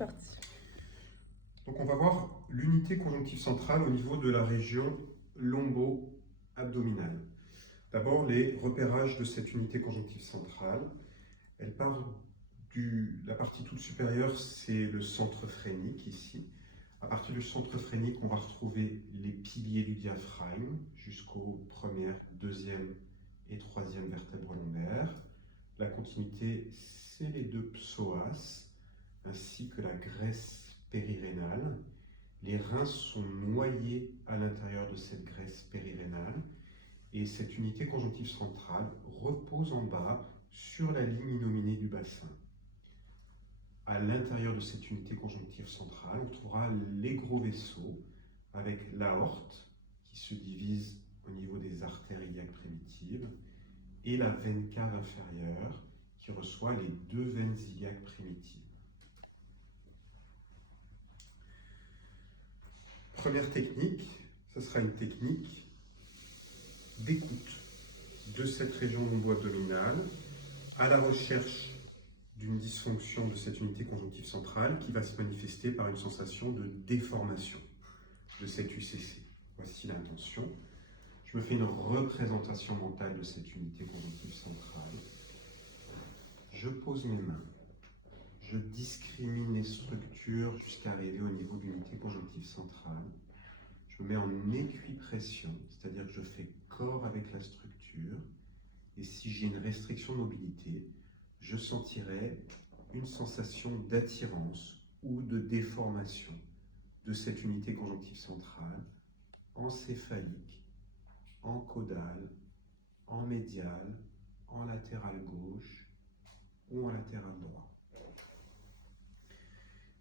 parti. Donc on va voir l'unité conjonctive centrale au niveau de la région lombo-abdominale. D'abord, les repérages de cette unité conjonctive centrale. Elle part la partie toute supérieure, c'est le centre phrénique ici. À partir du centre phrénique, on va retrouver les piliers du diaphragme jusqu'aux premières, deuxième et troisième vertèbres lombaires. La continuité, c'est les deux psoas, ainsi que la graisse périrénale. Les reins sont noyés à l'intérieur de cette graisse périrénale et cette unité conjonctive centrale repose en bas sur la ligne innominée du bassin. À l'intérieur de cette unité conjonctive centrale, on trouvera les gros vaisseaux avec l'aorte qui se divise au niveau des artères iliaques primitives et la veine cave inférieure qui reçoit les deux veines iliaques primitives. Première technique, ce sera une technique d'écoute de cette région lombo-abdominale à la recherche d'une dysfonction de cette unité conjonctive centrale qui va se manifester par une sensation de déformation de cette UCC. Voici l'intention. Je me fais une représentation mentale de cette unité conjonctive centrale. Je pose mes mains. Je discrimine les structures jusqu'à arriver au niveau de l'unité conjonctive centrale. Je me mets en équipression, c'est-à-dire que je fais corps avec la structure. Et si j'ai une restriction de mobilité, je sentirai une sensation d'attirance ou de déformation de cette unité conjonctive centrale, encéphalique, en caudale, en médiale, en latéral gauche ou en latéral droit.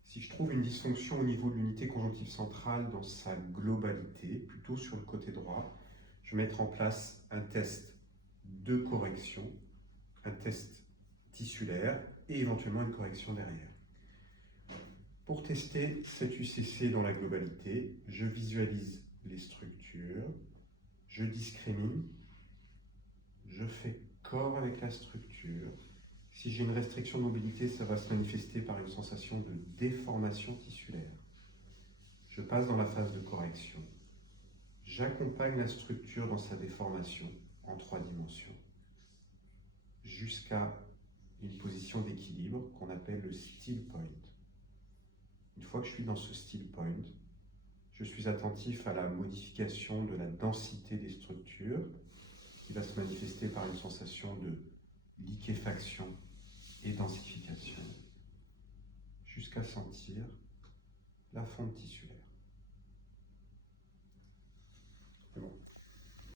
Si je trouve une dysfonction au niveau de l'unité conjonctive centrale dans sa globalité, plutôt sur le côté droit, je vais mettre en place un test de correction, un test tissulaire et éventuellement une correction derrière. Pour tester cette UCC dans la globalité, je visualise les structures, je discrimine, je fais corps avec la structure. Si j'ai une restriction de mobilité, ça va se manifester par une sensation de déformation tissulaire. Je passe dans la phase de correction. J'accompagne la structure dans sa déformation en 3 dimensions jusqu'à une position d'équilibre qu'on appelle le still point. Une fois que je suis dans ce still point, je suis attentif à la modification de la densité des structures qui va se manifester par une sensation de liquéfaction et densification jusqu'à sentir la fonte tissulaire.